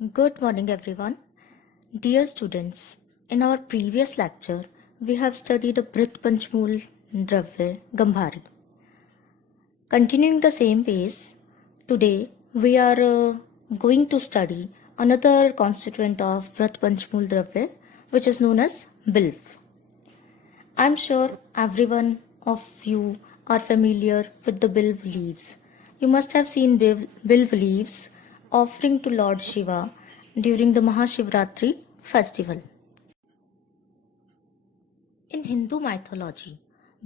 Good morning, everyone. Dear students, in our previous lecture, we have studied Brit Panchmool Dravya Gambhari. Continuing the same pace, today we are going to study another constituent of Brit Panchmool Dravya, which is known as Bilv. I am sure everyone of you are familiar with the bilv leaves. You must have seen bilv leaves offering to Lord Shiva during the Mahashivratri festival. In Hindu mythology,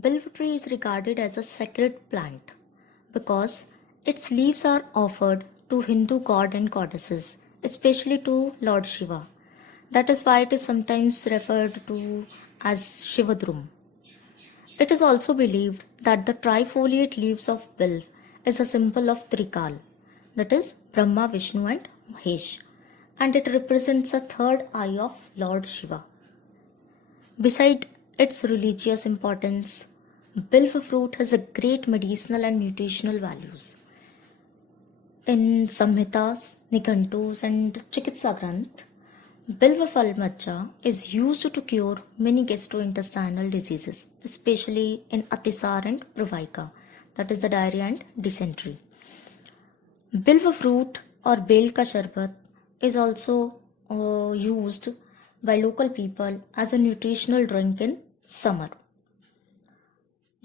bilv tree is regarded as a sacred plant because its leaves are offered to Hindu god and goddesses, especially to Lord Shiva. That is why it is sometimes referred to as Shivadrum. It is also believed that the trifoliate leaves of bilv is a symbol of Trikal, that is Brahma, Vishnu and Mahesh, and it represents a third eye of Lord Shiva. Beside its religious importance, bilv fruit has a great medicinal and nutritional values. In Samhitas, Nikantos and Chikitsa Granth, bilv phal matcha is used to cure many gastrointestinal diseases, especially in Atisar and Provaika, that is the diarrhea and dysentery. Bilv fruit or bel ka sharbat is also used by local people as a nutritional drink in summer.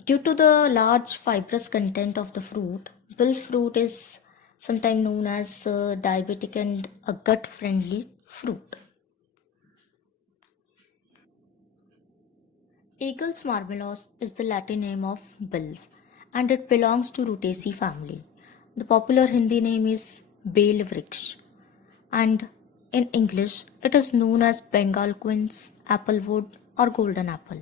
Due to the large fibrous content of the fruit, bilv fruit is sometimes known as diabetic and a gut-friendly fruit. Aegal's marmelos is the Latin name of bilv and it belongs to Rutaceae family. The popular Hindi name is Bel Vriksh and in English it is known as Bengal quince, applewood or golden apple.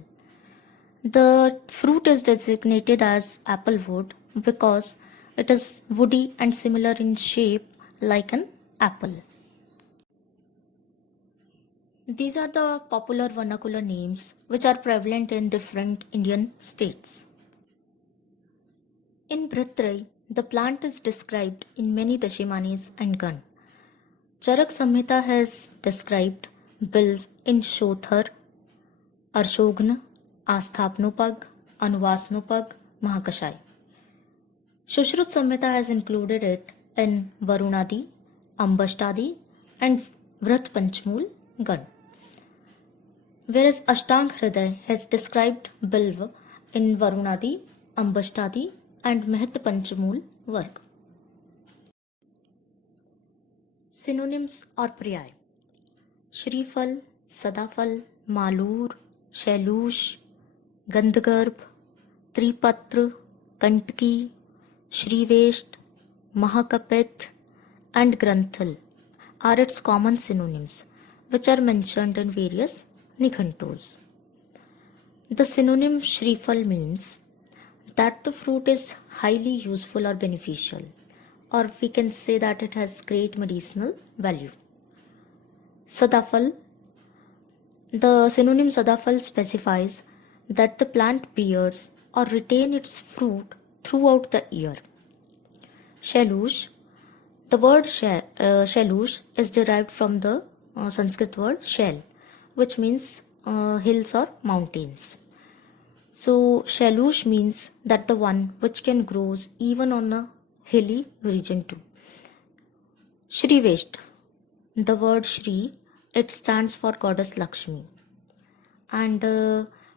The fruit is designated as applewood because it is woody and similar in shape like an apple. These are the popular vernacular names which are prevalent in different Indian states. In Bhritrai, the plant is described in many Dashimanis and Gan. Charak Samhita has described bilv in Shothar, Arshogna, Asthapnopag, Anuvasnopag, Mahakashai. Shushrut Samhita has included it in Varunadi, Ambashtadi and Vrat Panchmool Gan. Whereas Ashtang Hriday has described bilv in Varunadi, Ambashtadi and Mehat Panchmool Varg. Synonyms or Priyay: Shrifal, Sadafal, Malur, Shailush, Gandhagarbh, Tripatra, Kantki, Shrivesht, Mahakapith and Granthal are its common synonyms, which are mentioned in various Nikhantos. The synonym Shrifal means that the fruit is highly useful or beneficial, or we can say that it has great medicinal value. Sadafal, the synonym Sadafal specifies that the plant bears or retain its fruit throughout the year. Shailush, the word Shailush is derived from the Sanskrit word Shail, which means hills or mountains. So Shailush means that the one which can grow even on a hilly region too. Shrivesht, the word Shri, it stands for goddess Lakshmi. And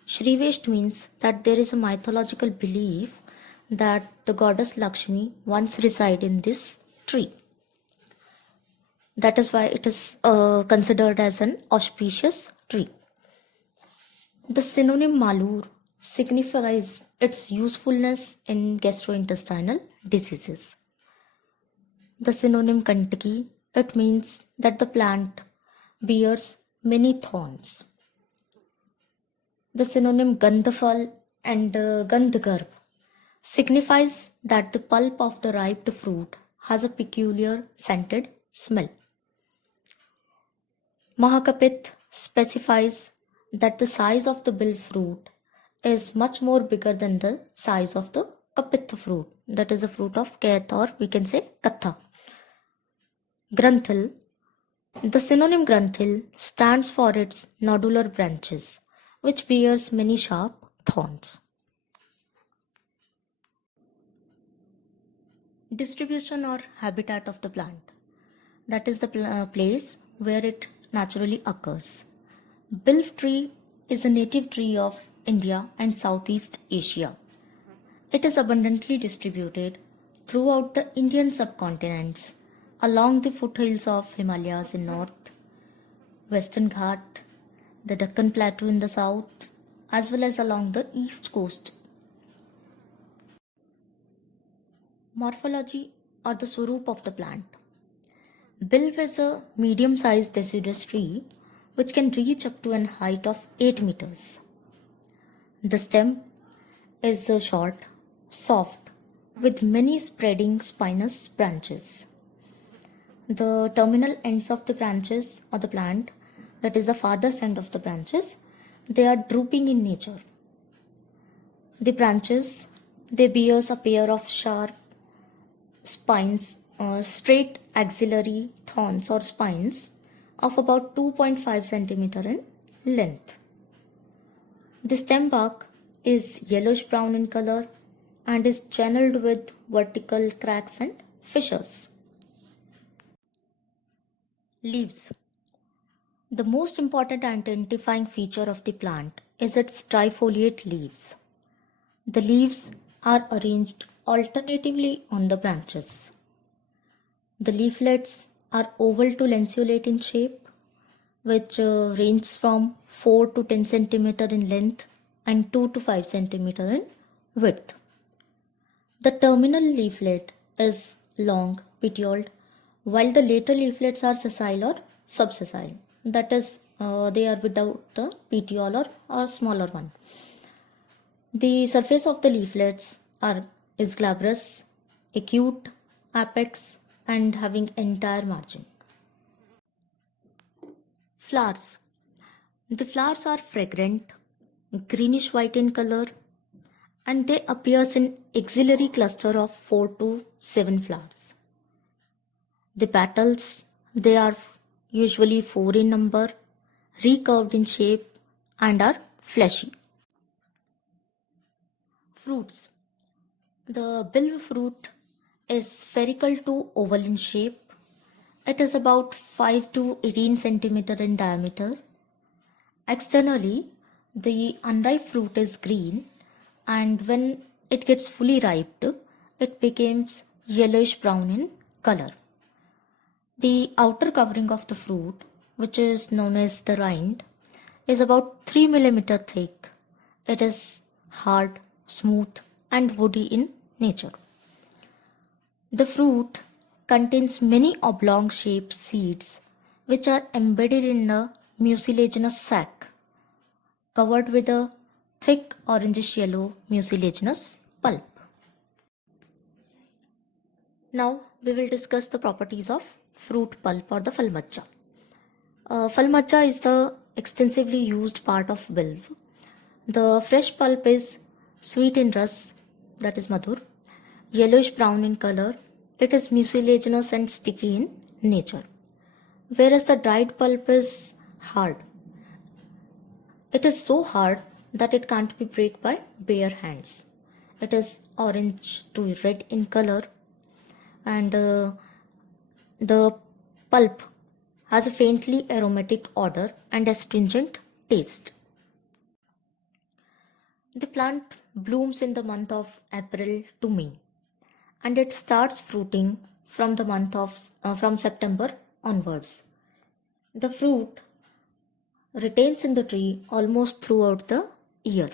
Shrivesht means that there is a mythological belief that the goddess Lakshmi once resided in this tree. That is why it is considered as an auspicious tree. The synonym Malur signifies its usefulness in gastrointestinal diseases. The synonym Kantaki, it means that the plant bears many thorns. The synonym Gandhafal and Gandhagarbh signifies that the pulp of the ripe fruit has a peculiar scented smell. Mahakapith specifies that the size of the bilv fruit is much more bigger than the size of the kapith fruit, that is a fruit of Kath or we can say Katha. Granthal, The synonym granthil stands for its nodular branches, which bears many sharp thorns. Distribution or habitat of the plant. That is the place where it naturally occurs. Bilv tree is a native tree of India and Southeast Asia. It is abundantly distributed throughout the Indian subcontinents, along the foothills of Himalayas in north, Western Ghat, the Deccan Plateau in the south, as well as along the east coast. Morphology or the swarup of the plant. Bilv is a medium-sized deciduous tree which can reach up to a height of 8 meters. The stem is short, soft, with many spreading spinous branches. The terminal ends of the branches of the plant, that is the farthest end of the branches, they are drooping in nature. The branches, they bear a pair of sharp spines, straight axillary thorns or spines of about 2.5 centimeter in length. The stem bark is yellowish brown in color and is channeled with vertical cracks and fissures. Leaves. The most important identifying feature of the plant is its trifoliate leaves. The leaves are arranged alternatively on the branches. The leaflets are oval to lanceolate in shape, which ranges from 4 to 10 centimeter in length and 2 to 5 centimeter in width. The terminal leaflet is long, petioled, while the later leaflets are sessile or subsessile. That is, they are without a petiole or smaller one. The surface of the leaflets is glabrous, acute, apex, and having entire margin. Flowers. The flowers are fragrant, greenish white in color, and they appear in axillary cluster of 4 to 7 flowers. The petals, they are usually 4 in number, recurved in shape, and are fleshy. Fruits. The bilv fruit is spherical to oval in shape. It is about 5 to 18 centimeter in diameter. Externally, the unripe fruit is green, and when it gets fully ripe, it becomes yellowish brown in color. The outer covering of the fruit, which is known as the rind, is about 3 millimeter thick. It is hard, smooth, and woody in nature. The fruit contains many oblong-shaped seeds which are embedded in a mucilaginous sac covered with a thick orangish-yellow mucilaginous pulp. Now we will discuss the properties of fruit pulp or the phal majja. Phal majja is the extensively used part of bilv. The fresh pulp is sweet in ras, that is madhur, yellowish brown in color. It is mucilaginous and sticky in nature, whereas the dried pulp is hard. It is so hard that it can't be break by bare hands. It is orange to red in color, and the pulp has a faintly aromatic odor and astringent taste. The plant blooms in the month of April to May, and it starts fruiting from the month of from September onwards. The fruit retains in the tree almost throughout the year.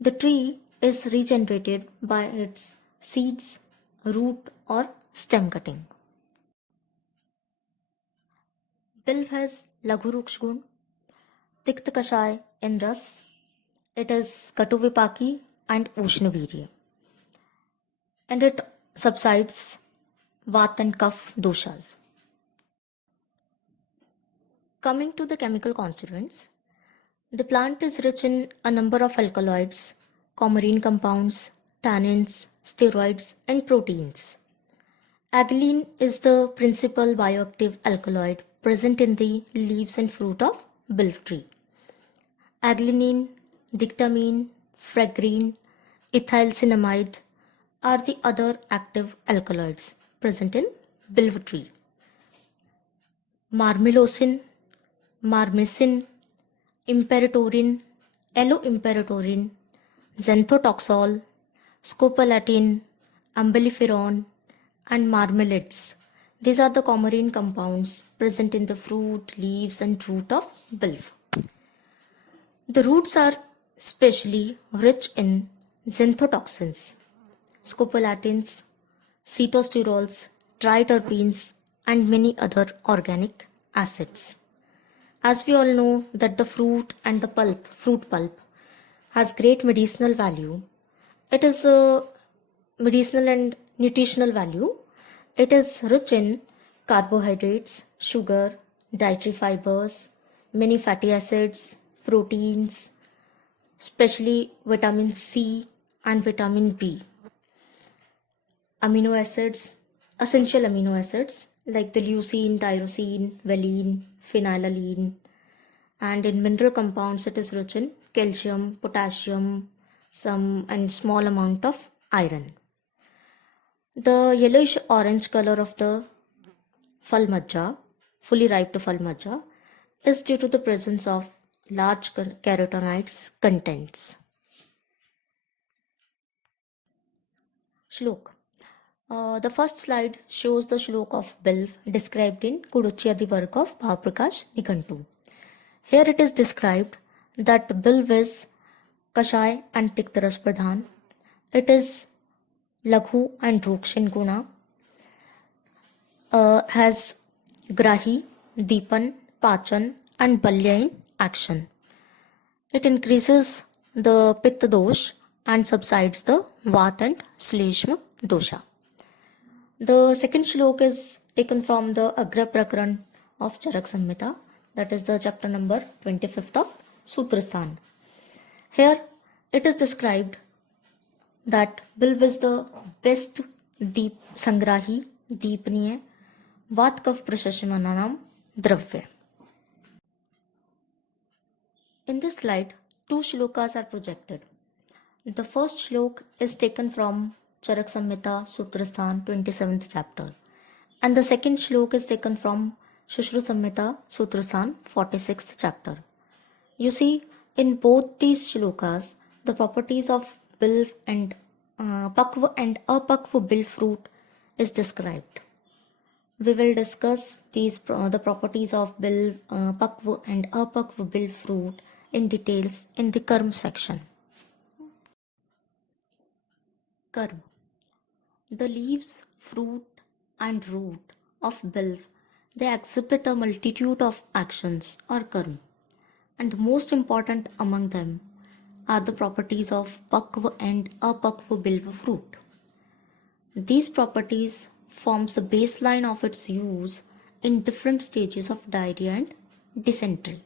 The tree is regenerated by its seeds, root, or stem cutting. Bilv has Laghu Ruksh Gun, Tikt Kashay in Ras. It is Katu Vipaki and Ushnavirya. And it subsides Vat and Kaph doshas. Coming to the chemical constituents, the plant is rich in a number of alkaloids, coumarin compounds, tannins, steroids, and proteins. Agalene is the principal bioactive alkaloid present in the leaves and fruit of bilf tree. Alanine, dictamine, fragrine, ethylcinamide are the other active alkaloids present in bilf tree. Marmelosin, marmecin, imperatorin, alloimperatorin, xanthotoxol, scopolamine, umbelliferone, and marmalades. These are the coumarin compounds present in the fruit, leaves, and root of bilf. The roots are especially rich in xanthotoxins, scopolamines, cetosterols, triterpenes, and many other organic acids. As we all know that the fruit and the fruit pulp has great medicinal value. It is a medicinal and nutritional value. It is rich in carbohydrates, sugar, dietary fibers, many fatty acids, proteins, especially vitamin C and vitamin B. Amino acids, essential amino acids like the leucine, tyrosine, valine, phenylalanine, and in mineral compounds it is rich in calcium, potassium, some and small amount of iron. The yellowish orange color of the phal majja, fully ripe phal majja, is due to the presence of large carotenoids contents. Shlok. The first slide shows the shlok of bilf described in Kuduchya work of Bhav-Prakash Nikantu. Here it is described that bilf is kashay and tiktaras pradhan. It is laghu and rukshin guna, has grahi, deepan, pachan and balya in action. It increases the pitta dosh and subsides the vat and sleshma dosha. The second shlok is taken from the Agra Prakaran of Charak Samhita, that is the chapter number 25th of Sutrasthan. Here it is described that bilf is the best deep sangrahi, deepaniya, vat kaf prashasmananam dravya. In this slide, two shlokas are projected. The first shlok is taken from Charak Samhita Sutrasthan 27th chapter, and the second shlok is taken from Shushru Samhita Sutrasthan 46th chapter. You see, in both these shlokas, the properties of bilf and pakva and apakva bilf fruit is described. We will discuss the properties of bilf, pakva and apakva bilf fruit in details in the Karma section. Karma. The leaves, fruit and root of bilf, they exhibit a multitude of actions or karma, and most important among them are the properties of pakva and apakva bilf fruit. These properties forms the baseline of its use in different stages of diarrhea and dysentery.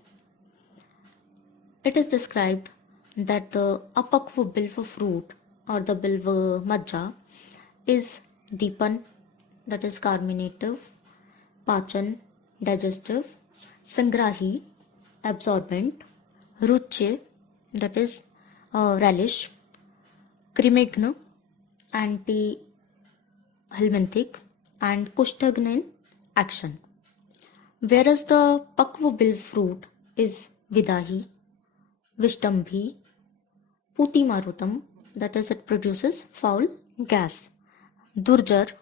It is described that the apakva bilf fruit or the bilf majja is deepan, that is carminative, pachan, digestive, sangrahi, absorbent, ruche, that is relish, krimegna, anti-helminthic, and kushtagna in action. Whereas the pakva bilf fruit is vidahi, vishtambhi, puti marutam, that is it produces foul gas, durjar,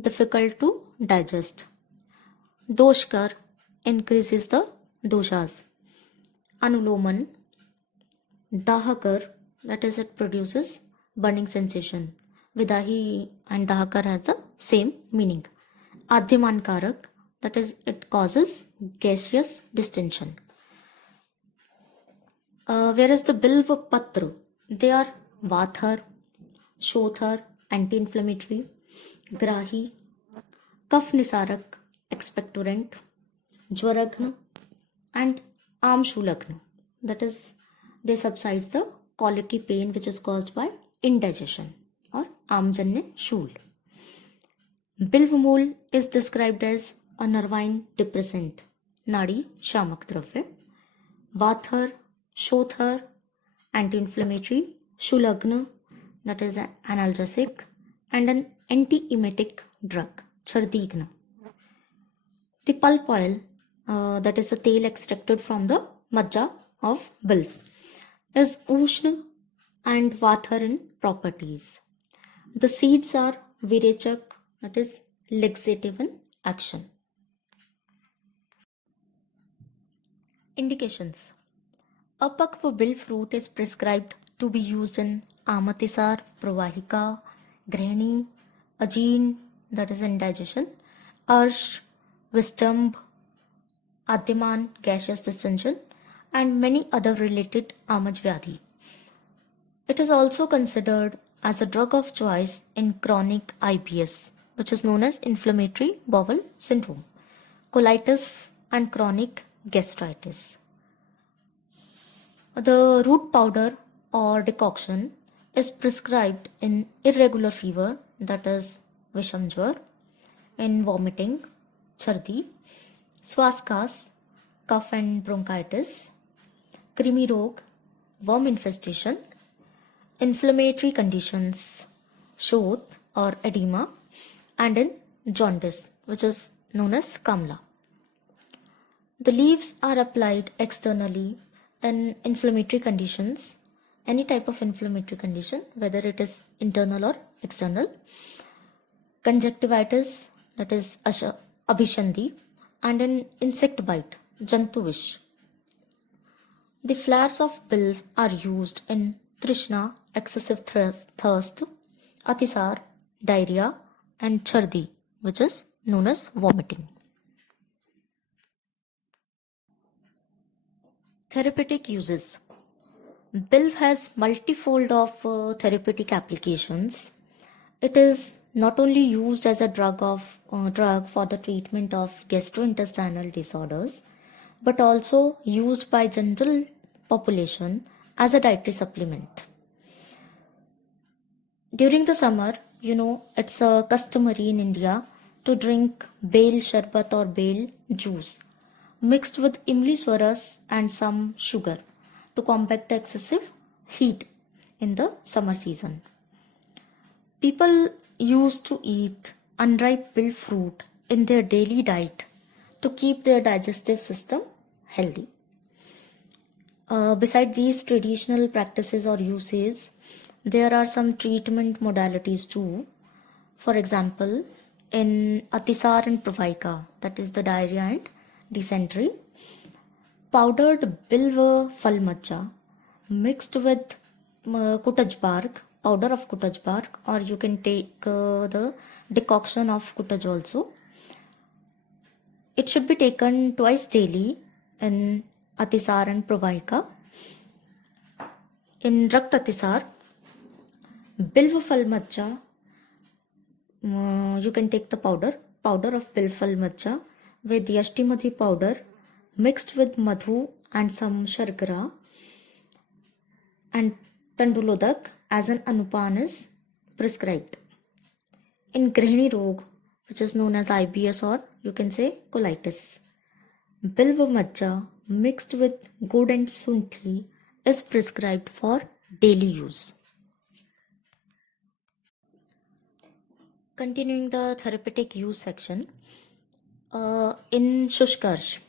difficult to digest, doshkar, increases the doshas, anuloman, dahakar, that is it produces burning sensation. Vidahi and dahakar has the same meaning. Adhyamankarak, that is it causes gaseous distension. Whereas the bilf patra, they are vathar, shothar, anti-inflammatory, grahi, kaf nisarak, expectorant, jwaragna, and amshulagna, that is they subsides the colicky pain which is caused by indigestion or amjanya shul. Bilvamol is described as a nervine depressant, Nadi Shamak Dravya. Vathar, Shothar, anti-inflammatory, Shulagna, that is an analgesic, and an anti-emetic drug, Chardigna. The pulp oil, that is the tail extracted from the majja of bilv, is Ushna and Vatharin properties. The seeds are Virechak, that is laxative in action. Indications. A pakva bilv fruit is prescribed to be used in Amatisar, Pravahika, Grihini, Ajeen, that is indigestion, Arsh, Wisdom, Adyaman, gaseous distension, and many other related Amaj Vyadhi. It is also considered as a drug of choice in chronic IBS, which is known as inflammatory bowel syndrome, colitis, and chronic gastritis. The root powder or decoction is prescribed in irregular fever, that is Vishamjwar, in vomiting, Chardi, Swaskas, cough and bronchitis, Krimi Rog, worm infestation, inflammatory conditions, Shot or edema, and in jaundice, which is known as Kamla. The leaves are applied externally in inflammatory conditions, any type of inflammatory condition, whether it is internal or external, conjunctivitis, that is Abhishandi, and an insect bite, Jantuvish. The flowers of bilv are used in Trishna, excessive thirst, Atisar, diarrhea, and Chardi, which is known as vomiting. Therapeutic uses. Bilv has multifold of therapeutic applications. It is not only used as a drug for the treatment of gastrointestinal disorders, but also used by general population as a dietary supplement. During the summer, it's customary in India to drink bale sharbat or bale juice mixed with imli swaras and some sugar to combat the excessive heat in the summer season. People used to eat unripe bilv fruit in their daily diet to keep their digestive system healthy. Beside these traditional practices or uses, there are some treatment modalities too. For example, in Atisar and Pravahika, that is the diarrhea and dysentery, powdered bilva fal majja mixed with kutaj bark, powder of kutaj bark, or you can take the decoction of kutaj also. It should be taken twice daily in Atisar and Pravahika. In Rakt Atisar, bilva fal majja, you can take the powder of bilva fal majja with yashtimadhi powder mixed with madhu and some sharkara, and tandulodak as an anupan is prescribed. In Grihini Rog, which is known as IBS or you can say colitis, bilva majja mixed with good and sunthi is prescribed for daily use. Continuing the therapeutic use section, in Shushkarsh.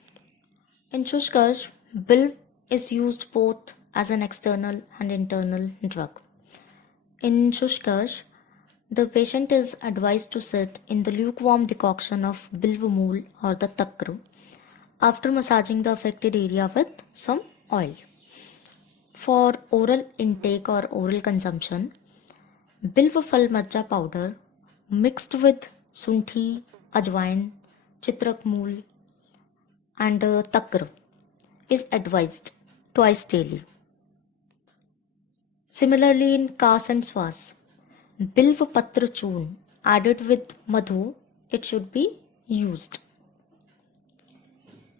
In Shushkarsh, bilv is used both as an external and internal drug. In Shushkarsh, the patient is advised to sit in the lukewarm decoction of bilvamol or the takru after massaging the affected area with some oil. For oral intake or oral consumption, bilva fal majja powder mixed with sunthi, ajwain, chitrak mool, and takr is advised twice daily. Similarly, in kas and swas, bilva patra choon added with madhu, it should be used.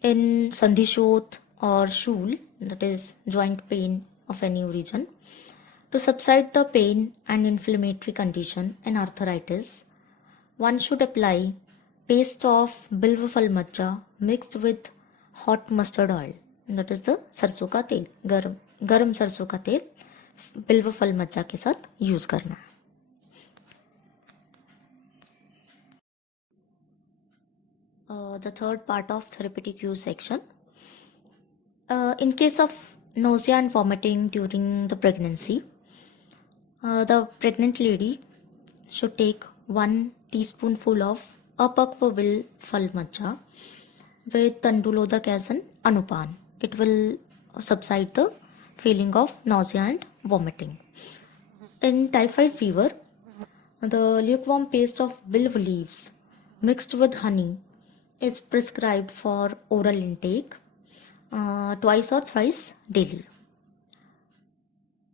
In sandhishot or shul, that is joint pain of any origin, to subside the pain and inflammatory condition in arthritis, one should apply paste of bilvafal majja mixed with hot mustard oil. That is the सरसों का तेल, गरम सरसों का तेल बिल्वफल मज्जा के साथ यूज करना है. The third part of therapeutic use section. In case of nausea and vomiting during the pregnancy, the pregnant lady should take 1 teaspoonful of apakva fal majja with tandulodak as an anupan. It will subside the feeling of nausea and vomiting. In typhoid fever, the lukewarm paste of bilv leaves mixed with honey is prescribed for oral intake twice or thrice daily.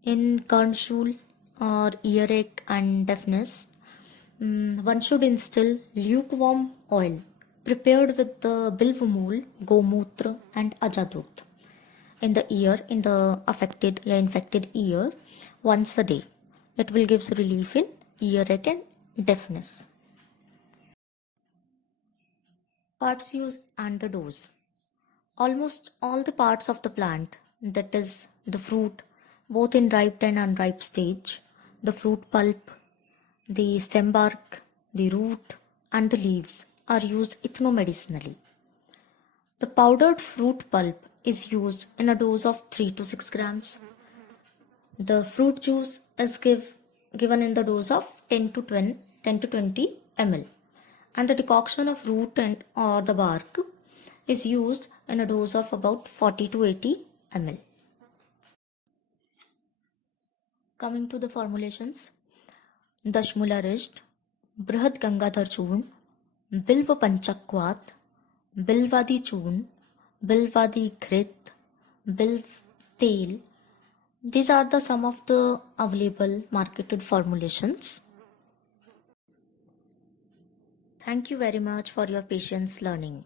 In Karnshul or earache and deafness, one should instill lukewarm oil prepared with the bilvamul, gomutra and ajadut in the ear, in the infected ear once a day. It will give relief in earache and deafness. Parts use and the dose. Almost all the parts of the plant, that is the fruit, both in ripe and unripe stage, the fruit pulp, the stem bark, the root and the leaves are used ethnomedicinally. The powdered fruit pulp is used in a dose of 3 to 6 grams. The fruit juice is given in the dose of 10 to 20 ml. And the decoction of root and or the bark is used in a dose of about 40 to 80 ml. Coming to the formulations, Dashmula Risht, Brihad Gangadhar Churn, Bilva Panchakwat, Bilvadi Churn, Bilvadi Khrit, Bilv Tel. These are the some of the available marketed formulations. Thank you very much for your patience learning.